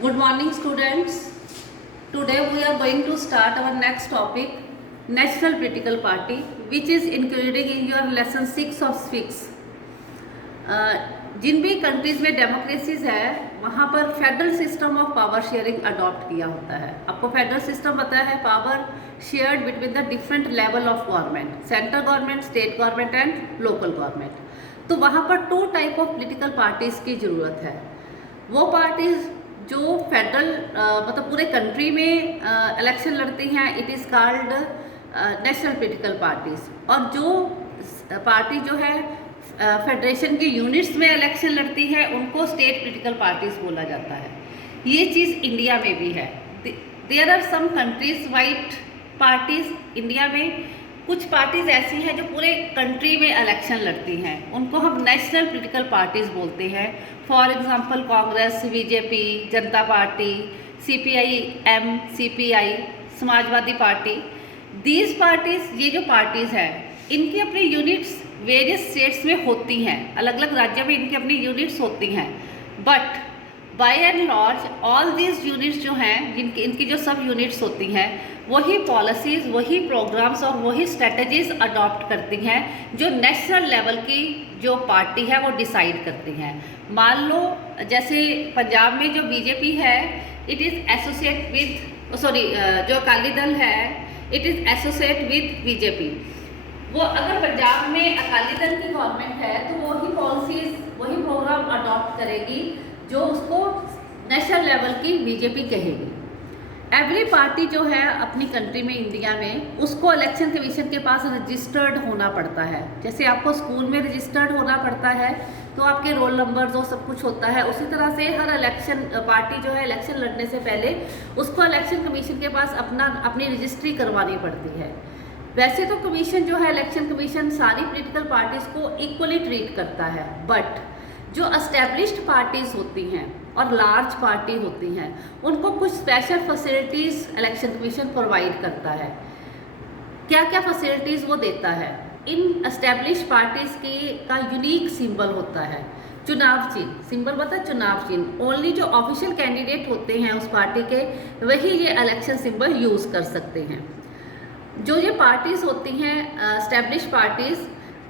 Good morning, students. Today we are going to start our next topic, National Political Party, which is included in your lesson 6 of civics. जिन भी countries में democracies है वहाँ पर federal system of power sharing adopt किया होता है। आपको federal system पता है, power shared between the different level of government, central government, state government and local government. तो वहाँ पर 2 टाइप ऑफ पॉलिटिकल पार्टीज की ज़रूरत है। वो पार्टीज जो फेडरल मतलब पूरे कंट्री में इलेक्शन लड़ती हैं, it is called national political parties. और जो पार्टी जो है फेडरेशन के यूनिट्स में इलेक्शन लड़ती है उनको स्टेट पॉलिटिकल पार्टीज बोला जाता है। ये चीज़ इंडिया में भी है। There are some countries wide parties. India में कुछ पार्टीज ऐसी हैं जो पूरे कंट्री में इलेक्शन लड़ती हैं, उनको हम नेशनल पॉलिटिकल पार्टीज बोलते हैं। For example Congress, BJP, Janata party, CPI-M, CPI, Samajwadi party. These parties, ये जो पार्टीज हैं इनकी अपनी यूनिट्स वेरियस स्टेट्स में होती हैं, अलग अलग राज्यों में इनकी अपनी यूनिट्स होती हैं। But by and large all these units जो हैं, इनकी जो सब यूनिट्स होती हैं, वही पॉलिसीज़, वही प्रोग्राम्स और वही स्ट्रेटजीज अडॉप्ट करती हैं जो नेशनल लेवल की जो पार्टी है वो डिसाइड करती हैं। मान लो जैसे पंजाब में जो बीजेपी है, इट इज़ एसोसिएट विद जो अकाली दल है, it is associate with BJP. वो अगर पंजाब में अकाली दल की गवर्नमेंट है तो वही पॉलिसीज़, वही प्रोग्राम अडॉप्ट करेगी जो उसको नेशनल लेवल की बीजेपी कहेगी। एवरी पार्टी जो है अपनी कंट्री में, इंडिया में, उसको इलेक्शन कमीशन के पास रजिस्टर्ड होना पड़ता है। जैसे आपको स्कूल में रजिस्टर्ड होना पड़ता है तो आपके रोल नंबर जो सब कुछ होता है, उसी तरह से हर इलेक्शन पार्टी जो है इलेक्शन लड़ने से पहले उसको इलेक्शन कमीशन के पास अपनी रजिस्ट्री करवानी पड़ती है। वैसे तो कमीशन जो है, इलेक्शन कमीशन, सारी पॉलिटिकल पार्टीज़ को इक्वली ट्रीट करता है। बट जो एस्टेब्लिश्ड पार्टीज़ होती हैं और लार्ज पार्टी होती हैं उनको कुछ special facilities election commission provide करता है। क्या क्या फैसिलिटीज़ वो देता है? इन एस्टेब्लिश्ड पार्टीज़ का यूनिक सिंबल होता है चुनाव चिन्ह। सिंबल पता है? चुनाव चिन्ह। ओनली जो ऑफिशियल कैंडिडेट होते हैं उस पार्टी के, वही ये इलेक्शन सिंबल यूज़ कर सकते हैं। जो ये पार्टीज़ होती हैं एस्टेब्लिश्ड पार्टीज़,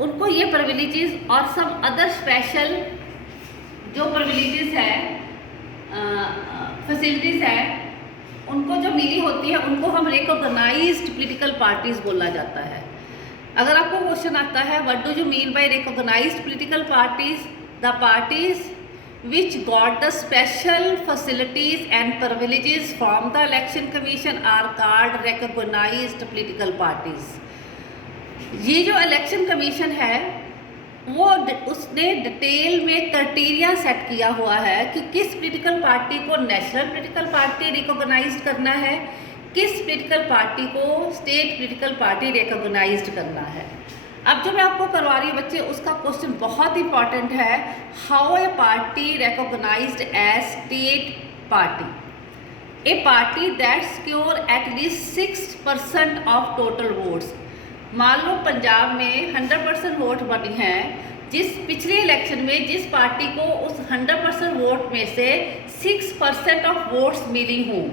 उनको ये प्रिविलेजेस और सब अदर स्पेशल जो प्रिविलेजेस है, फैसिलिटीज़ है, उनको जो मिली होती है उनको हम रिकॉग्नाइज्ड पॉलिटिकल पार्टीज़ बोला जाता है। अगर आपको क्वेश्चन आता है what do you mean by recognised political parties, the parties which got the special facilities and privileges from the election commission are called recognized political parties। ये जो इलेक्शन कमीशन है वो उसने डिटेल में क्राइटेरिया सेट किया हुआ है कि किस पॉलिटिकल पार्टी को नेशनल पॉलिटिकल पार्टी रिकॉग्नाइज्ड करना है, किस पॉलिटिकल पार्टी को स्टेट पॉलिटिकल पार्टी रिकॉग्नाइज्ड करना है। अब जो मैं आपको करवा रही हूँ बच्चे, उसका क्वेश्चन बहुत इंपॉर्टेंट है। How a party recognised as state party? A party that secure at least 6% of total votes. मान लो पंजाब में 100% वोट बनी है, जिस पिछले इलेक्शन में जिस पार्टी को उस 100% वोट में से 6% ऑफ वोट्स मिली हों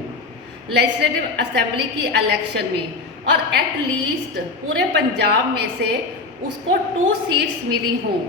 लेजिस्लेटिव असेंबली की इलेक्शन में, और एट लीस्ट पूरे पंजाब में से उसको 2 सीट्स मिली हों,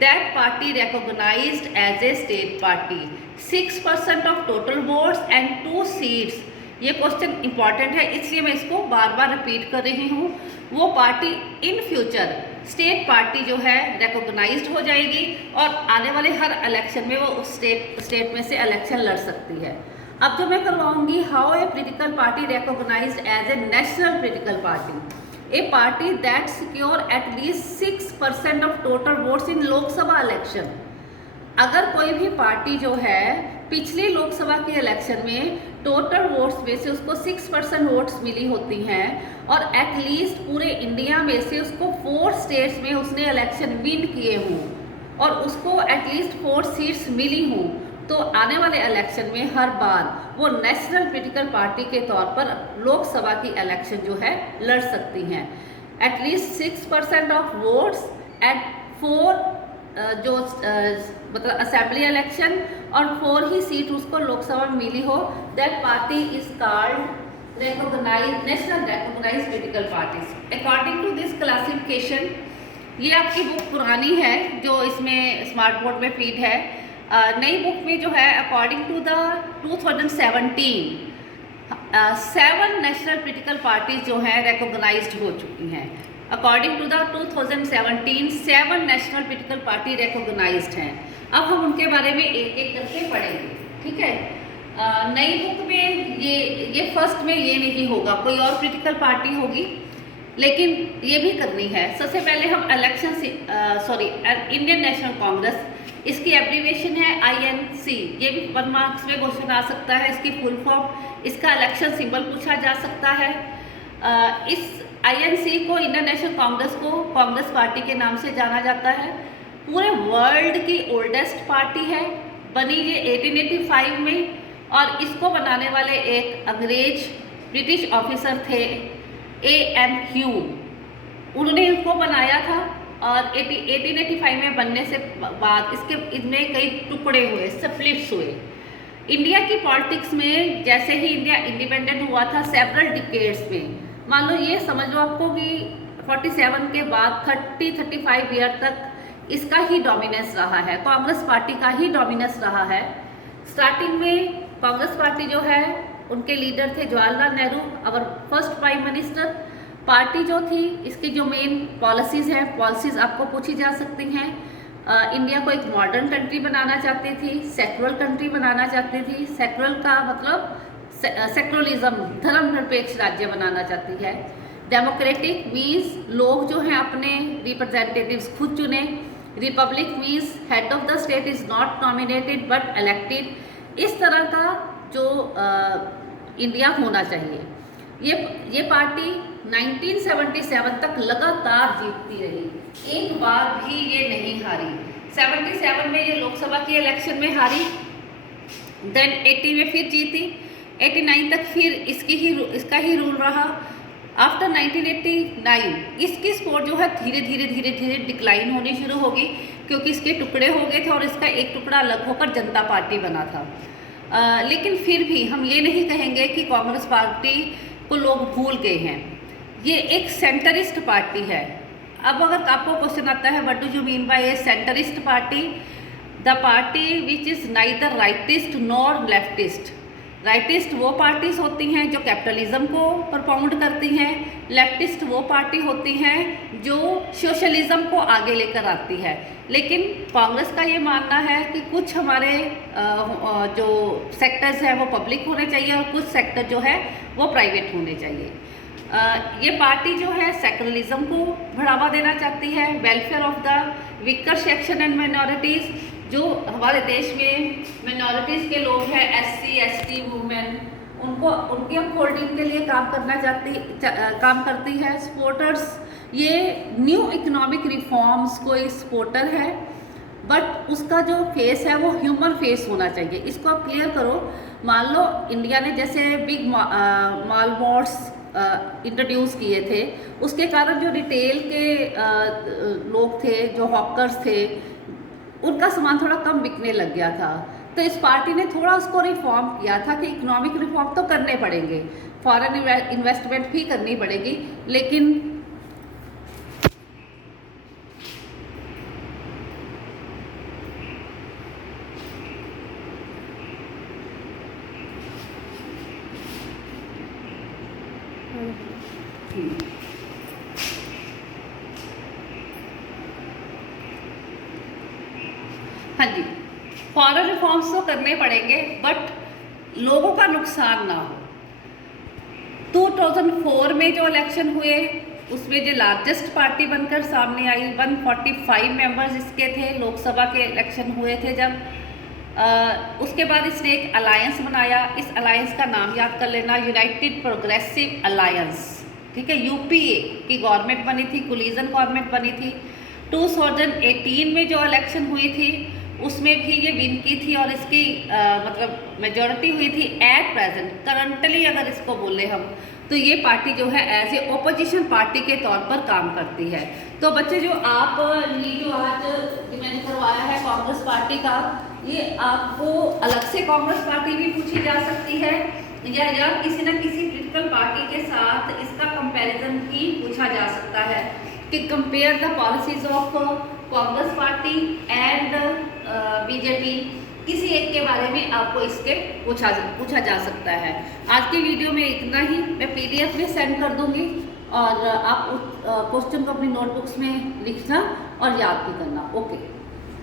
that party recognised as a state party. 6% of total votes and 2 seats. ये क्वेश्चन इंपॉर्टेंट है, इसलिए मैं इसको बार बार रिपीट कर रही हूँ। वो party in future state party जो है रिकॉग्नाइज्ड हो जाएगी और आने वाले हर इलेक्शन में वो उस स्टेट में से इलेक्शन लड़ सकती है। अब जो मैं करवाऊंगी, how a political party recognised as a national political party, a party that secure at least 6% of total votes in Lok Sabha election. अगर कोई भी पार्टी जो है पिछले लोकसभा के इलेक्शन में टोटल वोट्स में से उसको 6% वोट्स मिली होती हैं और एटलीस्ट पूरे इंडिया में से उसको 4 स्टेट्स में उसने इलेक्शन विन किए हों और उसको एटलीस्ट 4 सीट्स मिली हों, तो आने वाले इलेक्शन में हर बार वो नेशनल पॉलिटिकल पार्टी के तौर पर लोकसभा की इलेक्शन जो है लड़ सकती हैं। एटलीस्ट 6% ऑफ वोट्स एट 4 जो मतलब असेंबली इलेक्शन और 4 ही सीट उसको लोकसभा में मिली हो, that party is called recognised national recognised political parties. According to this classification, ये आपकी बुक पुरानी है जो इसमें स्मार्ट बोर्ड में फीड है। नई बुक में जो है according to the 2017 7 national political parties जो हैं रिकॉग्नाइज्ड हो चुकी हैं। According to the 2017 7 national political party recognised हैं। अब हम उनके बारे में एक एक करके पढ़ेंगे, ठीक है। नई बुक में ये फर्स्ट में ये नहीं होगा, कोई और पॉलिटिकल पार्टी होगी, लेकिन ये भी करनी है। सबसे पहले हम इंडियन नेशनल कांग्रेस, इसकी एब्रीविएशन है INC। ये भी 1 मार्क्स में क्वेश्चन आ सकता है, इसकी फुल फॉर्म, इसका इलेक्शन सिंबल पूछा जा सकता है। इस INC को, इंडियन नेशनल कांग्रेस को, कांग्रेस पार्टी के नाम से जाना जाता है। पूरे वर्ल्ड की ओल्डेस्ट पार्टी है, बनी ये 1885 में, और इसको बनाने वाले एक अंग्रेज ब्रिटिश ऑफिसर थे AM ह्यूम, उन्होंने इसको बनाया था। और 1885 में बनने से बाद इनमें कई टुकड़े हुए, स्प्लिट्स हुए। इंडिया की पॉलिटिक्स में जैसे ही इंडिया इंडिपेंडेंट हुआ था, सेवरल डिकेड्स में, मान लो ये समझ लो आपको कि 47 के बाद 30-35 ईयर तक इसका ही डोमिनेंस रहा है, कांग्रेस पार्टी का ही डोमिनेंस रहा है। स्टार्टिंग में कांग्रेस पार्टी जो है, उनके लीडर थे जवाहरलाल नेहरू, और फर्स्ट प्राइम मिनिस्टर। पार्टी जो थी, इसकी जो मेन पॉलिसीज़ हैं, पॉलिसीज़ आपको पूछी जा सकती हैं। इंडिया को एक मॉडर्न कंट्री बनाना चाहती थी, सेक्युलर कंट्री बनाना चाहती थी। सेक्युलर का मतलब सेक्युलरिज्म, धर्मनिरपेक्ष राज्य बनाना चाहती है। डेमोक्रेटिक मीन्स लोग जो हैं अपने रिप्रेजेंटेटिव्स खुद चुने। Republic means head of the state is not nominated but elected. इस तरह का जो इंडिया होना चाहिए। ये पार्टी 1977 तक लगातार जीतती रही, एक बार भी ये नहीं हारी। 77 में ये लोकसभा की इलेक्शन में हारी, देन 80 में फिर जीती, 89 तक फिर इसका ही रूल रहा। आफ्टर 1989 इसकी स्पोर्ट जो है धीरे धीरे डिक्लाइन होनी शुरू होगी, क्योंकि इसके टुकड़े हो गए थे और इसका एक टुकड़ा अलग होकर जनता पार्टी बना था। लेकिन फिर भी हम ये नहीं कहेंगे कि कांग्रेस पार्टी को लोग भूल गए हैं। ये एक सेंटरिस्ट पार्टी है। अब अगर आपको क्वेश्चन आता है what do you mean by a centrist party, the party which is neither rightist nor leftist. Rightist वो पार्टीज होती हैं जो कैपिटलिज्म को प्रपोंड करती हैं, लेफ्टिस्ट वो पार्टी होती हैं जो सोशलिज्म को आगे लेकर आती है। लेकिन कांग्रेस का ये मानना है कि कुछ हमारे जो सेक्टर्स हैं वो पब्लिक होने चाहिए और कुछ सेक्टर जो है वो प्राइवेट होने चाहिए। ये पार्टी जो है सेक्युलरिज्म को बढ़ावा देना चाहती है, welfare of the weaker section and minorities. जो हमारे देश में माइनॉरिटीज़ के लोग हैं, SC ST वुमेन, उनकी अपहोल्डिंग के लिए काम करती है। सपोर्टर्स, ये न्यू इकोनॉमिक रिफॉर्म्स को सपोर्टर है, बट उसका जो फेस है वो ह्यूमन फेस होना चाहिए। इसको आप क्लियर करो। मान लो इंडिया ने जैसे बिग मॉल बोर्ड्स इंट्रोड्यूस किए थे, उसके कारण जो रिटेल के लोग थे, जो हॉकर्स थे, उनका सामान थोड़ा कम बिकने लग गया था। तो इस पार्टी ने थोड़ा उसको रिफॉर्म किया था कि इकोनॉमिक रिफॉर्म तो करने पड़ेंगे, फॉरेन इन्वेस्टमेंट भी करनी पड़ेगी, लेकिन हाँ जी, फॉरेन रिफॉर्म्स तो करने पड़ेंगे, बट लोगों का नुकसान ना हो। 2004 में जो इलेक्शन हुए उसमें जो लार्जेस्ट पार्टी बनकर सामने आई, 145 मेंबर्स इसके थे। लोकसभा के इलेक्शन हुए थे जब, उसके बाद इसने एक अलायंस बनाया। इस अलायंस का नाम याद कर लेना, यूनाइटेड प्रोग्रेसिव अलायंस, ठीक है। UPA की गवर्नमेंट बनी थी, कोलिजन गवर्नमेंट बनी थी। 2018 में जो इलेक्शन हुई थी उसमें भी ये विन की थी और इसकी मतलब मेजॉरिटी हुई थी। एट प्रेजेंट करंटली अगर इसको बोले हम तो ये पार्टी जो है एज ए ओपोजिशन पार्टी के तौर पर काम करती है। तो बच्चे जो आप ये जो आज मैंने करवाया है कांग्रेस पार्टी का, ये आपको अलग से कांग्रेस पार्टी भी पूछी जा सकती है या किसी न किसी पॉलिटिकल पार्टी के साथ इसका कंपैरिजन भी पूछा जा सकता है कि compare the policies of Congress party and BJP, किसी एक के बारे में आपको इसके पूछा जा सकता है। आज की वीडियो में इतना ही, मैं पीडीएफ में सेंड कर दूंगी और आप क्वेश्चन को अपनी नोटबुक्स में लिखना और याद भी करना। ओके।